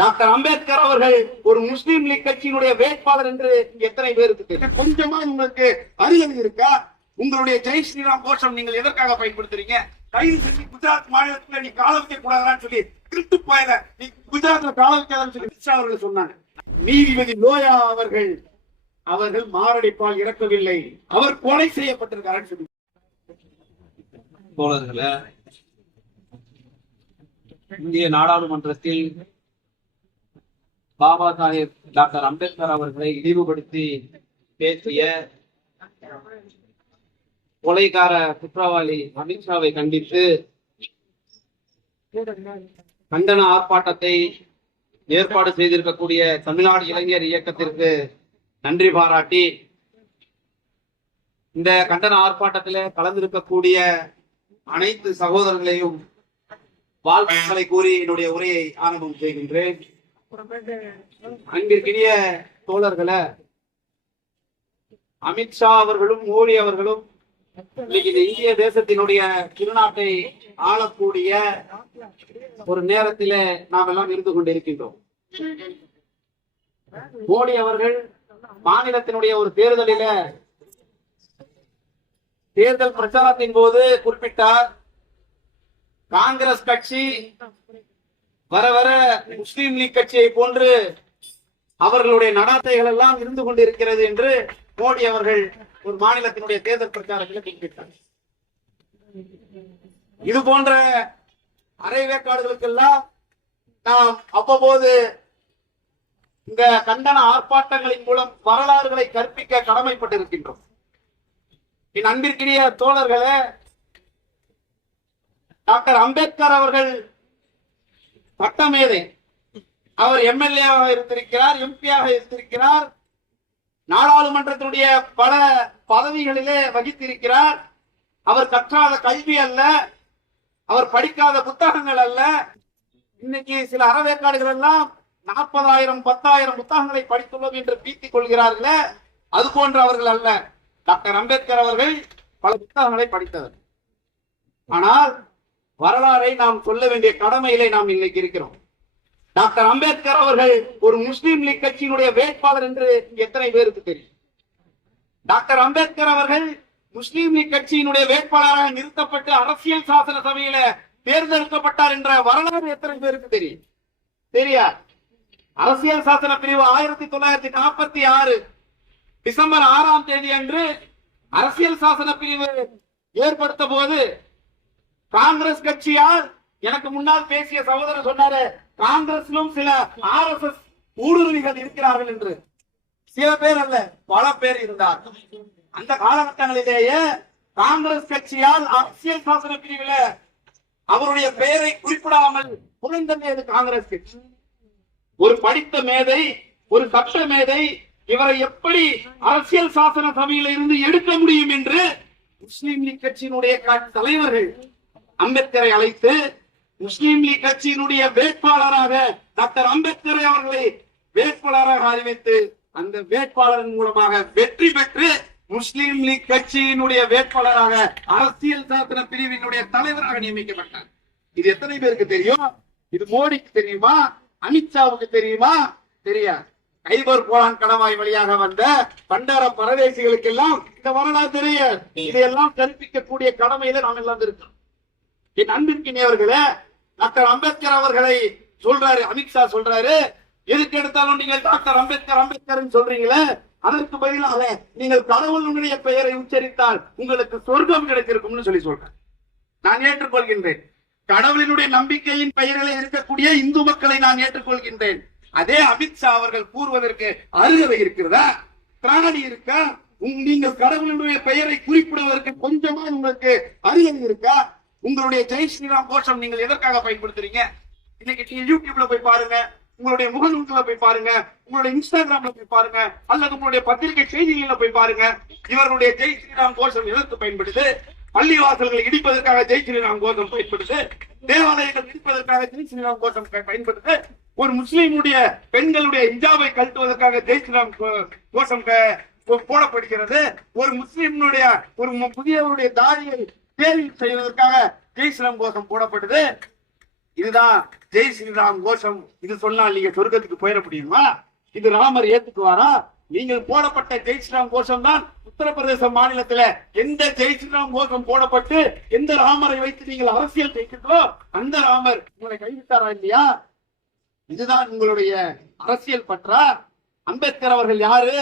Doctor Ambedkar அவர்கள் ஒரு முஸ்லீம் league கட்சியினுடைய வேட்பாளர் என்று எத்தனை பேருக்கு தெரியும்? கொஞ்சமா உங்களுக்கு அறிவு இருக்கா? உங்களுடைய ஜெய் ஸ்ரீராம் கோஷம் நீங்கள் எதற்காக பயன்படுத்துறீங்க? கைது செஞ்சு குஜராத் மாநிலத்துல நீ கால வைக்க கூடாதான்னு சொல்லி திருட்டு போயில நீ குஜராத்ல கால வைக்காதான்னு சொல்லி அமித்ஷா அவர்கள் சொன்னாங்க. நீதிபதி லோயா அவர்கள் அவர்கள் மாரடைப்பால் இறக்கவில்லை. அவர் கொலை செய்யப்பட்டிருக்காருன்னு சொல்லி. தோழர்களே இந்திய நாடாளுமன்றத்தில் பாபா சாஹேப் டாக்டர் அம்பேத்கர் அவர்களை இழிவுபடுத்தி பேசிய கொலைகார குற்றவாளி அமித்ஷாவை கண்டித்து கண்டன ஆர்ப்பாட்டத்தை ஏற்பாடு செய்திருக்கக்கூடிய தமிழ்நாடு இளைஞர் இயக்கத்திற்கு நன்றி பாராட்டி இந்த கண்டன ஆர்ப்பாட்டத்திலே கலந்திருக்கக்கூடிய அனைத்து சகோதரர்களையும் வாழ்த்துக்களை கூறி என்னுடைய உரையை ஆரம்பம் செய்கின்றேன். அன்பிற்கினிய தோழர்கள அமித்ஷா அவர்களும் மோடி அவர்களும் இன்னைக்கு இந்த இந்திய தேசத்தினுடைய திருநாட்டை ஆளக்கூடிய ஒரு நேரத்தில நாம் எல்லாம் இருந்து கொண்டிருக்கின்றோம். மோடி அவர்கள் மாநிலத்தினுடைய ஒரு தேர்தலில தேர்தல் பிரச்சாரத்தின் போது குறிப்பிட்டார் காங்கிரஸ் கட்சி வர வர முஸ்லீம் லீக் கட்சியை போன்று அவர்களுடைய நடாத்தைகள் எல்லாம் இருந்து கொண்டிருக்கிறது என்று மோடி அவர்கள் ஒரு மாநிலத்தினுடைய தேர்தல் பிரச்சாரத்தில் குறிப்பிட்டார். இது போன்ற அரை வேக்காடுகளுக்கெல்லாம் நாம் அவ்வப்போது இந்த கண்டன ஆர்ப்பாட்டங்களின் மூலம் வரலாறுகளை கற்பிக்க கடமைப்பட்டிருக்கின்றோம். என் அன்பிற்கினிய தோழர்களே டாக்டர் அம்பேத்கர் அவர்கள் சட்டமேதை அவர் எம்எல்ஏவாக இருந்திருக்கிறார் எம்பியாக இருந்திருக்கிறார். நாடாளுமன்றத்தினுடைய பல பதவிகளிலே வகித்திருக்கிறார். அவர் கற்றாத கல்வி அல்ல அவர் படிக்காத புத்தகங்கள் அல்ல. இன்னைக்கு சில அறவேற்காடுகள் எல்லாம் நாற்பதாயிரம் பத்தாயிரம் புத்தகங்களை படித்துள்ளோம் என்று பீத்திக் கொள்கிறார்களே அது போன்ற அவர்கள் அல்ல. டாக்டர் அம்பேத்கர் அவர்கள் பல புத்தகங்களை படித்தவர். ஆனால் வரலாறை நாம் சொல்ல வேண்டிய கடமையிலே நாம் இன்னைக்கு இருக்கிறோம். டாக்டர் அம்பேத்கர் அவர்கள் ஒரு முஸ்லீம் லீக் கட்சியினுடைய வேட்பாளர் என்று எத்தனை பேருக்கு தெரியும்? டாக்டர் அம்பேத்கர் அவர்கள் முஸ்லீம் லீக் கட்சியினுடைய வேட்பாளராக நிறுத்தப்பட்டு அரசியல் சாசன சபையில தேர்ந்தெடுக்கப்பட்டார் என்ற வரலாறு எத்தனை பேருக்கு தெரியும்? தெரியா? அரசியல் சாசன பிரிவு ஆயிரத்தி தொள்ளாயிரத்தி நாற்பத்தி ஆறு டிசம்பர் ஆறாம் தேதி அன்று அரசியல் சாசன பிரிவு ஏற்படுத்த போது காங்கிரஸ் கட்சியால் எனக்கு முன்னால் பேசிய சகோதரர் சொன்னாரு காங்கிரஸிலும் சில ஆர் எஸ் எஸ் ஊடுருவிகள் இருக்கிறார்கள் என்று. சில பேர் அல்ல பல பேர் இருந்தார். அந்த காலகட்டங்களிலேயே காங்கிரஸ் கட்சியால் அரசியல் சாசன பிரிவில் அவருடைய பெயரை குறிப்பிடாமல் புரிந்தது காங்கிரஸ் கட்சி. ஒரு படித்த மேதை ஒரு சட்ட மேதை இவரை எப்படி அரசியல் சாசன சபையில இருந்து எடுக்க முடியும் என்று முஸ்லீம் லீக் கட்சியினுடைய தலைவர்கள் அம்பேத்கரை அழைத்து முஸ்லீம் லீக் கட்சியினுடைய வேட்பாளராக டாக்டர் அம்பேத்கரை அவர்களை வேட்பாளராக அறிவித்து அந்த வேட்பாளரின் மூலமாக வெற்றி பெற்று முஸ்லீம் லீக் கட்சியினுடைய வேட்பாளராக அரசியல் சாசன பிரிவினுடைய தலைவராக நியமிக்கப்பட்டார். இது எத்தனை பேருக்கு தெரியும்? இது மோடிக்கு தெரியுமா? அமித்ஷாவுக்கு தெரியுமா? தெரியாது. கைபர் போலான் கணவாய் வழியாக வந்த பண்டார பரதேசிகளுக்கு எல்லாம் இந்த வரலாறு தெரியாது. இதையெல்லாம் கற்பிக்கக்கூடிய கடமையில நாம் எல்லாம் இருக்கிறோம். என் அன்பிற்கினியவர்களே டாக்டர் அம்பேத்கர் அவர்களை சொல்றாரு அமித்ஷா சொல்றாரு. எதுக்கு எடுத்தாலும் நீங்கள் டாக்டர் அம்பேத்கர் அம்பேத்கர் சொல்றீங்களே? அதற்கு பதிலாக நீங்கள் கடவுளுடைய பெயரை உச்சரித்தால் உங்களுக்கு சொர்க்கம் கிடைத்திருக்கும்னு சொல்லி சொல்றேன் நான் ஏற்றுக்கொள்கின்றேன். கடவுளினுடைய நம்பிக்கையின் பெயரில் இருக்கக்கூடிய இந்து மக்களை நான் ஏற்றுக்கொள்கின்றேன். அதே அமித்ஷா அவர்கள் கூறுவதற்கு அருகதை இருக்கிறதா? பிராணி இருக்கா? நீங்கள் கடவுளுடைய பெயரை குறிப்பிடுவதற்கு கொஞ்சமா உங்களுக்கு அருகதை இருக்கா? உங்களுடைய ஜெய் ஸ்ரீராம் கோஷம் நீங்கள் எதற்காக பயன்படுத்துறீங்க? இன்னைக்கு நீங்க யூடியூப்ல போய் பாருங்க உங்களுடைய முகநூல்களை போய் பாருங்க உங்களுடைய இன்ஸ்டாகிராம்ல போய் பாருங்க அல்லது உங்களுடைய பத்திரிகை செய்திகளில போய் பாருங்க. இவர்களுடைய ஜெய் ஸ்ரீராம் கோஷம் எதற்கு பயன்படுது? பள்ளிவாசல்களை இடிப்பதற்காக ஜெய் ஸ்ரீராம் கோஷம் பயன்படுது. தேவாலயங்கள் இடிப்பதற்காக ஜெய் ஸ்ரீராம் கோஷம் பயன்படுது. ஒரு முஸ்லீமுடைய பெண்களுடைய ஹிஜாபை கழட்டுவதற்காக ஜெய் ஸ்ரீராம் கோ- கோஷம் போ- போடப்படுகிறது. ஒரு முஸ்லீம்னுடைய ஒரு புதியவருடைய தாடியை தேர்வு செய்வதற்காக ஜெய் ஸ்ரீராம் கோஷம் போடப்படுது இதுதான் ஜெய் ஸ்ரீராம் கோஷம். இது சொன்னால் நீங்க சொர்க்கத்துக்கு போயிட முடியுமா? இது ராமர் ஏத்துக்குவாரா? நீங்கள் போடப்பட்ட ஜெய் ஸ்ரீராம் கோஷம் தான் உத்தரப்பிரதேச மாநிலத்துல எந்த ஜெய் ஸ்ரீராம் கோஷம் போடப்பட்டு எந்த ராமரை வைத்து நீங்கள் அரசியல் செய்கிறீர்களோ அந்த ராமர் உங்களை கைவிட்டாரா இல்லையா? இதுதான் உங்களுடைய அரசியல் பற்றா அம்பேத்கர் அவர்கள் யாரு?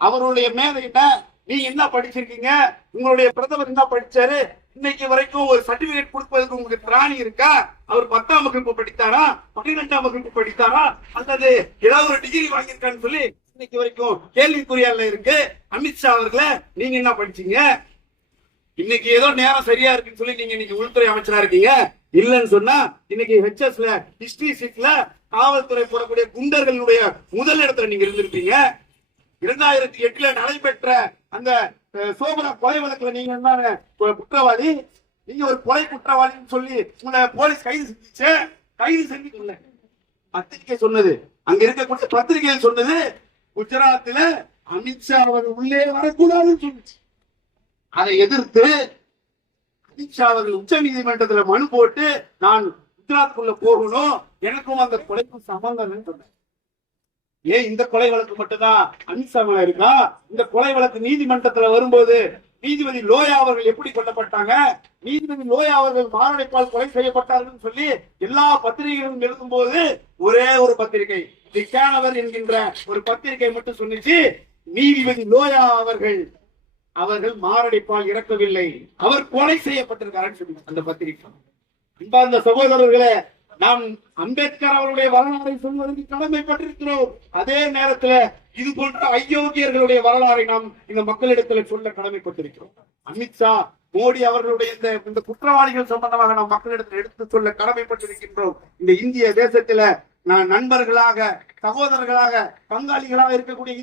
அவருடைய மேதை என்ன நீ என்ன படிச்சிருக்கீங்க? உங்களுடைய பிரதமர் என்ன படிச்சாரு? இன்னைக்கு வரைக்கும் ஒரு சர்டிபிகேட் கொடுப்பதற்கு உங்களுக்கு திராணி இருக்கா? அவர் பத்தாம் வகுப்பு படித்தாரா? பன்னிரெண்டாம் வகுப்பு படித்தாரா? அல்லது ஏதாவது ஒரு டிகிரி வாங்கியிருக்கான்னு சொல்லி இன்னைக்கு வரைக்கும் கேள்விக்குறியால இருக்கு. அமித்ஷா அவர்களை நீங்க என்ன படிச்சீங்க? இன்னைக்கு ஏதோ நேரம் சரியா இருக்குன்னு சொல்லி நீங்க இன்னைக்கு உள்துறை அமைச்சரா இருக்கீங்க. இல்லைன்னு சொன்னா இன்னைக்கு ஹெச்எஸ்ல ஹிஸ்டரி சீட்ல காவல்துறை போடக்கூடிய குண்டர்களுடைய முதல் இடத்துல நீங்க இருந்திருப்பீங்க. இரண்டாயிரத்தி எட்டுல நடைபெற்ற அந்த அஹ், சோபனா கொலை வழக்குல நீங்க என்ன குற்றவாளி? நீங்க ஒரு கொலை குற்றவாளின்னு சொல்லி உங்களை போலீஸ் கைது செஞ்சுச்சு. கைது செஞ்சு பத்திரிகை சொன்னது. அங்க இருக்கக்கூடிய பத்திரிகை சொன்னது குஜராத்தில் அமித்ஷா அவர் உள்ளே வரக்கூடாதுன்னு சொல்லிச்சு. அதை எதிர்த்து அமித்ஷா அவர்கள் உச்ச நீதிமன்றத்துல மனு போட்டு நான் குஜராத்துக்குள்ள போகணும் எனக்கும் அந்த கொலைக்கும் சம்பந்தம் சொன்னேன் ஏன் இந்த கொலை வழக்கு மட்டும்தான் அமித்ஷா இருக்கா? இந்த கொலை வழக்கு நீதிமன்றத்துல வரும்போது நீதிபதி லோயா அவர்கள் எப்படி கொல்லப்பட்டாங்க? நீதிபதி லோயா அவர்கள் மாரடைப்பால் கொலை செய்யப்பட்டார்கள் சொல்லி எல்லா பத்திரிகைகளும் எழுதும்போது ஒரே ஒரு பத்திரிகை தி கேனவர் என்கின்ற ஒரு பத்திரிகை மட்டும் சொன்னிச்சு நீதிபதி லோயா அவர்கள் அவர்கள் மாரடைப்பால் இறக்கவில்லை. அவர் கொலை செய்யப்பட்டிருக்காருன்னு சொல்லி அந்த பத்திரிகை. அன்பார்ந்த சகோதரர்களே நாம் அம்பேத்கர் அவருடைய வரலாறை சொல்வதற்கு கடமைப்பட்டிருக்கிறோம். அதே நேரத்துல இது போன்ற அயோக்கியர்களுடைய வரலாறை நாம் இந்த மக்களிடத்துல சொல்ல கடமைப்பட்டிருக்கிறோம். அமித்ஷா மோடி அவர்களுடைய இந்த இந்த குற்றவாளிகள் சம்பந்தமாக நாம் மக்களிடத்தில் எடுத்து சொல்ல கடமைப்பட்டிருக்கின்றோம். இந்த இந்திய தேசத்துல நான் நண்பர்களாக சகோதரர்களாக பங்காளிகளாக இருக்கக்கூடிய